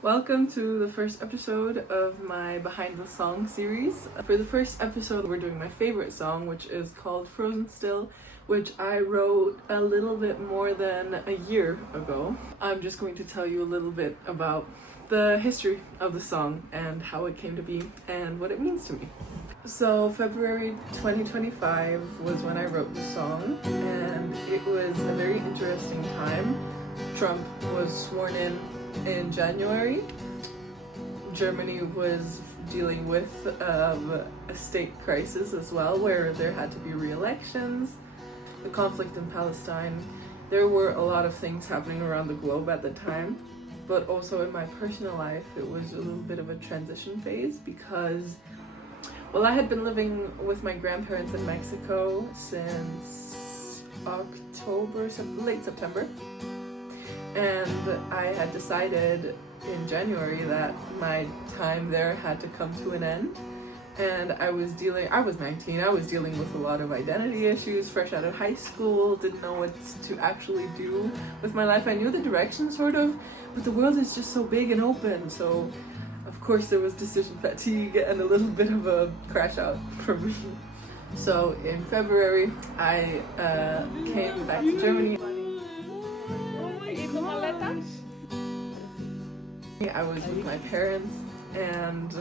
Welcome to the first episode of my Behind the Song series. For the first episode, we're doing my favorite song, which is called Frozen Still, which I wrote a little bit more than a year ago. I'm just going to tell you a little bit about the history of the song and how it came to be and what it means to me. So February 2025 was when I wrote the song, and it was a very interesting time. Trump was sworn in January. Germany was dealing with a state crisis as well, where there had to be re-elections, the conflict in Palestine. There were a lot of things happening around the globe at the time, but also in my personal life it was a little bit of a transition phase because, well, I had been living with my grandparents in Mexico since late September. And I had decided in January that my time there had to come to an end. And I was 19, I was dealing with a lot of identity issues, fresh out of high school, didn't know what to actually do with my life. I knew the direction sort of, but the world is just so big and open. So of course there was decision fatigue and a little bit of a crash out for me. So in February, I came back to Germany. I was with my parents, and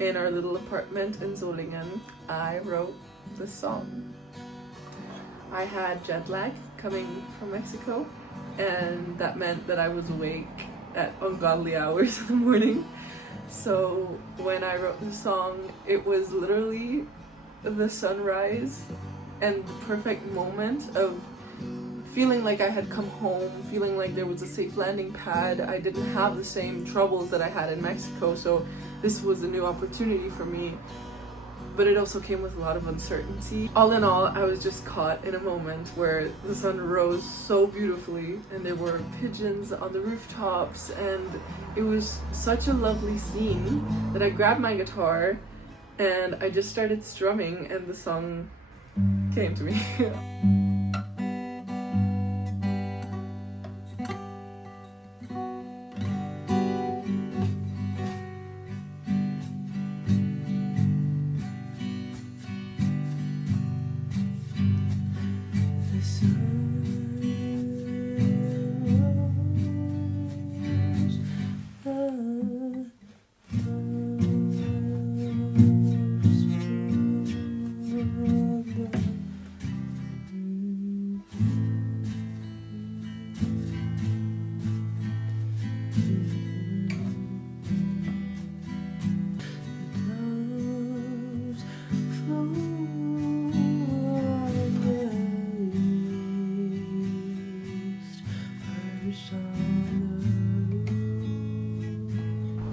in our little apartment in Solingen, I wrote the song. I had jet lag coming from Mexico, and that meant that I was awake at ungodly hours in the morning. So when I wrote the song, it was literally the sunrise and the perfect moment of feeling like I had come home, feeling like there was a safe landing pad. I didn't have the same troubles that I had in Mexico, so this was a new opportunity for me. But it also came with a lot of uncertainty. All in all, I was just caught in a moment where the sun rose so beautifully and there were pigeons on the rooftops, and it was such a lovely scene that I grabbed my guitar and I just started strumming, and the song came to me.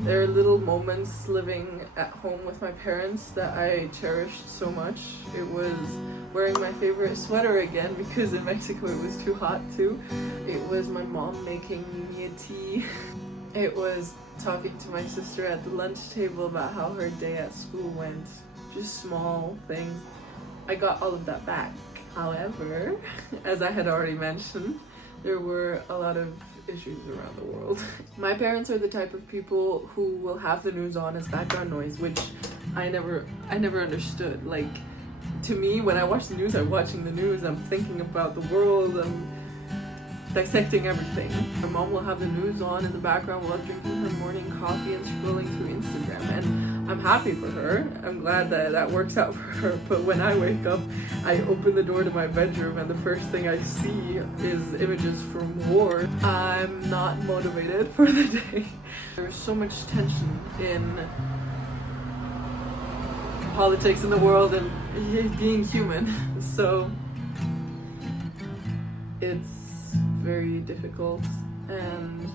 There are little moments living at home with my parents that I cherished so much. It was wearing my favorite sweater again because in Mexico it was too hot too. It was my mom making me a tea. It was talking to my sister at the lunch table about how her day at school went. Just small things. I got all of that back. However, as I had already mentioned, there were a lot of issues around the world. My parents are the type of people who will have the news on as background noise, which I never understood. Like, to me, when I watch the news, I'm watching the news, I'm thinking about the world, I'm dissecting everything. My mom will have the news on in the background while drinking her morning coffee and scrolling through Instagram, and I'm happy for her. I'm glad that that works out for her. But when I wake up, I open the door to my bedroom and the first thing I see is images from war. I'm not motivated for the day. There's so much tension in politics in the world and being human. So it's very difficult, and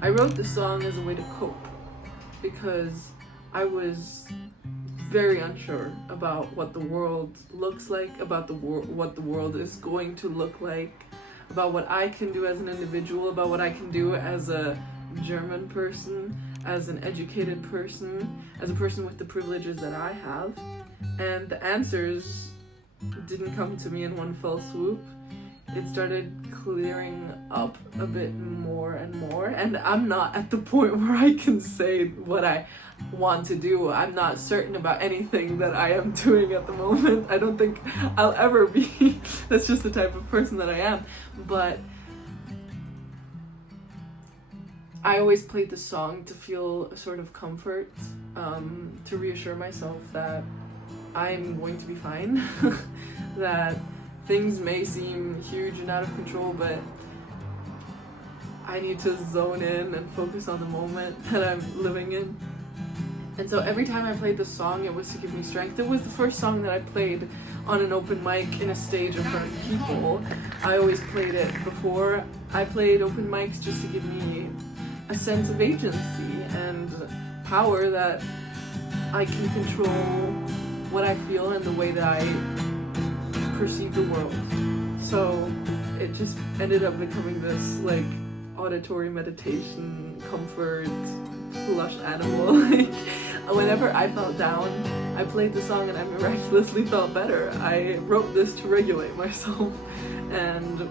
I wrote the song as a way to cope because I was very unsure about what the world looks like, about what the world is going to look like, about what I can do as an individual, about what I can do as a German person, as an educated person, as a person with the privileges that I have. And the answers didn't come to me in one fell swoop. it started clearing up a bit more and more, and I'm not at the point where I can say what I want to do. I'm not certain about anything that I am doing at the moment. I don't think I'll ever be. That's just the type of person that I am. But I always played the song to feel a sort of comfort, to reassure myself that I'm going to be fine, that things may seem huge and out of control, but I need to zone in and focus on the moment that I'm living in. And so every time I played the song, it was to give me strength. It was the first song that I played on an open mic in a stage in front of people. I always played it before. I played open mics just to give me a sense of agency and power, that I can control what I feel and the way that I perceive the world. So it just ended up becoming this like auditory meditation, comfort, plush animal. Like, whenever I felt down, I played the song and I miraculously felt better. I wrote this to regulate myself, and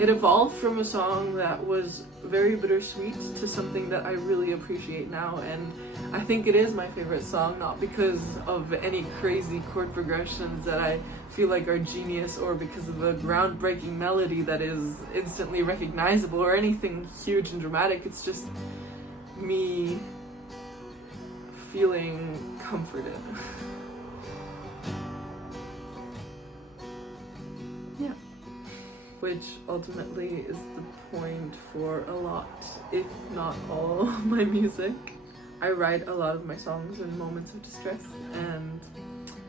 it evolved from a song that was very bittersweet to something that I really appreciate now. And I think it is my favorite song, not because of any crazy chord progressions that I feel like are genius, or because of a groundbreaking melody that is instantly recognizable, or anything huge and dramatic. It's just me feeling comforted. Yeah. Which ultimately is the point for a lot, if not all, of my music. I write a lot of my songs in moments of distress, and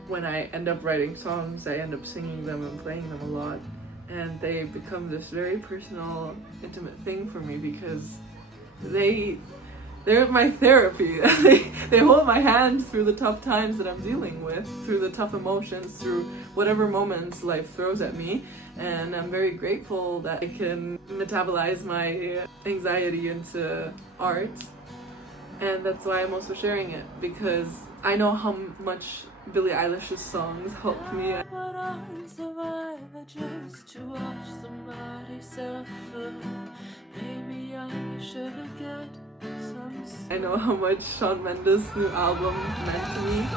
when I end up writing songs, I end up singing them and playing them a lot, and they become this very personal, intimate thing for me, because they're my therapy. They hold my hand through the tough times that I'm dealing with, through the tough emotions, through whatever moments life throws at me. And I'm very grateful that I can metabolize my anxiety into art. And that's why I'm also sharing it, because I know how much Billie Eilish's songs helped me. Just to watch somebody suffer. Maybe I should have get some. I know how much Shawn Mendes' new album meant to me.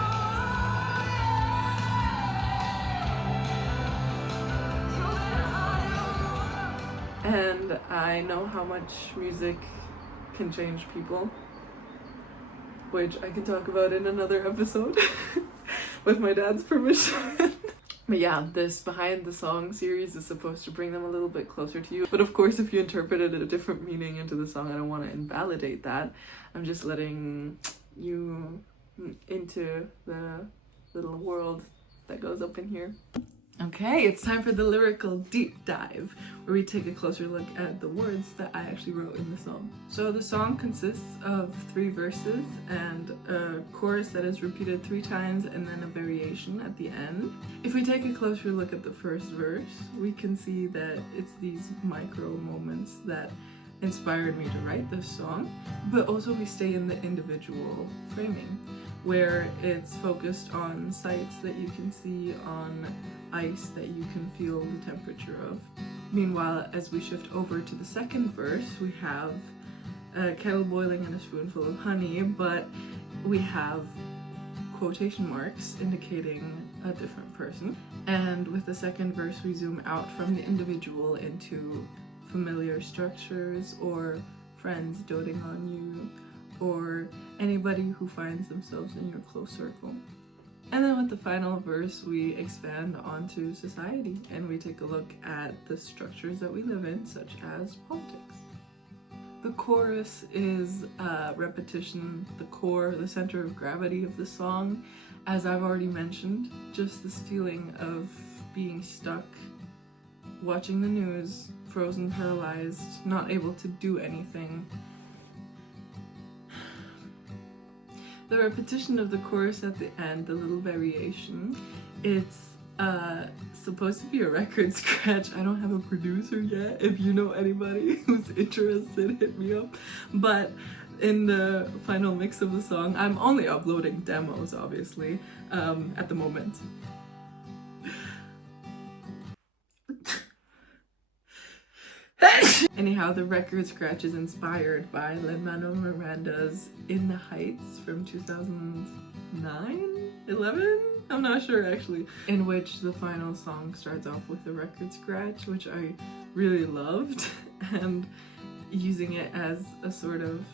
And I know how much music can change people, which I can talk about in another episode with my dad's permission. But yeah, this Behind the Song series is supposed to bring them a little bit closer to you. But of course, if you interpreted a different meaning into the song, I don't want to invalidate that. I'm just letting you into the little world that goes up in here. Okay, it's time for the lyrical deep dive, where we take a closer look at the words that I actually wrote in the song. So the song consists of 3 verses and a chorus that is repeated 3 times, and then a variation at the end. If we take a closer look at the first verse, we can see that it's these micro moments that inspired me to write this song, but also we stay in the individual framing, where it's focused on sights that you can see, on ice that you can feel the temperature of. Meanwhile, as we shift over to the second verse, we have a kettle boiling and a spoonful of honey, but we have quotation marks indicating a different person. And with the second verse, we zoom out from the individual into familiar structures, or friends doting on you, or anybody who finds themselves in your close circle. And then with the final verse, we expand onto society, and we take a look at the structures that we live in, such as politics. The chorus is repetition, the core, the center of gravity of the song. As I've already mentioned, just this feeling of being stuck, watching the news, frozen, paralyzed, not able to do anything. The repetition of the chorus at the end, the little variation, it's supposed to be a record scratch. I don't have a producer yet. If you know anybody who's interested, hit me up. But in the final mix of the song, I'm only uploading demos, obviously, at the moment. Anyhow, the record scratch is inspired by Lin-Manuel Miranda's In the Heights from 2009? 11? I'm not sure actually. In which the final song starts off with a record scratch, which I really loved, and using it as a sort of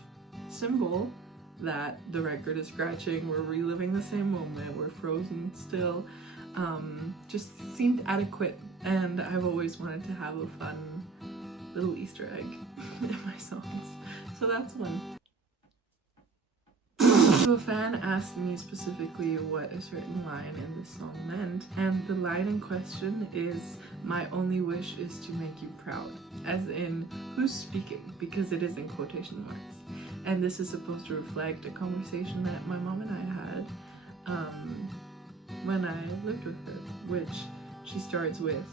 symbol that the record is scratching, we're reliving the same moment, we're frozen still, just seemed adequate, and I've always wanted to have a fun little Easter egg in my songs, so that's one. So a fan asked me specifically what a certain line in this song meant, and the line in question is, "My only wish is to make you proud," as in, who's speaking, because it is in quotation marks. And this is supposed to reflect a conversation that my mom and I had when I lived with her, which she starts with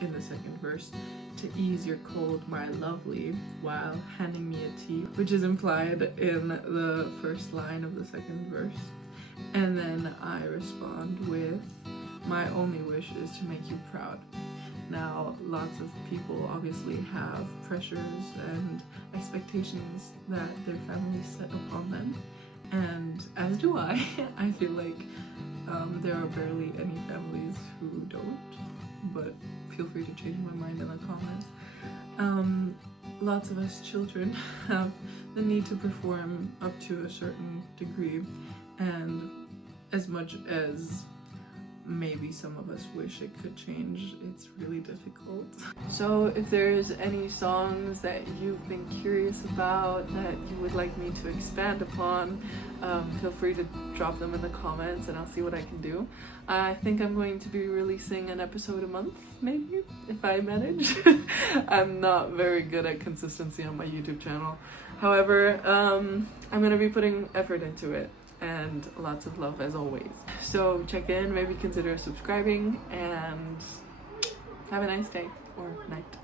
in the second verse, "To ease your cold, my lovely," while handing me a tea, which is implied in the first line of the second verse. And then I respond with, "My only wish is to make you proud." Now, lots of people obviously have pressures and expectations that their families set upon them, and as do I. I feel like there are barely any families who don't, but feel free to change my mind in the comments. Lots of us children have the need to perform up to a certain degree, and as much as maybe some of us wish it could change, it's really difficult. So if there's any songs that you've been curious about that you would like me to expand upon, feel free to drop them in the comments and I'll see what I can do. I think I'm going to be releasing an episode a month, maybe, if I manage. I'm not very good at consistency on my YouTube channel. However, I'm gonna be putting effort into it, and lots of love as always. So check in, maybe consider subscribing, and have a nice day or night.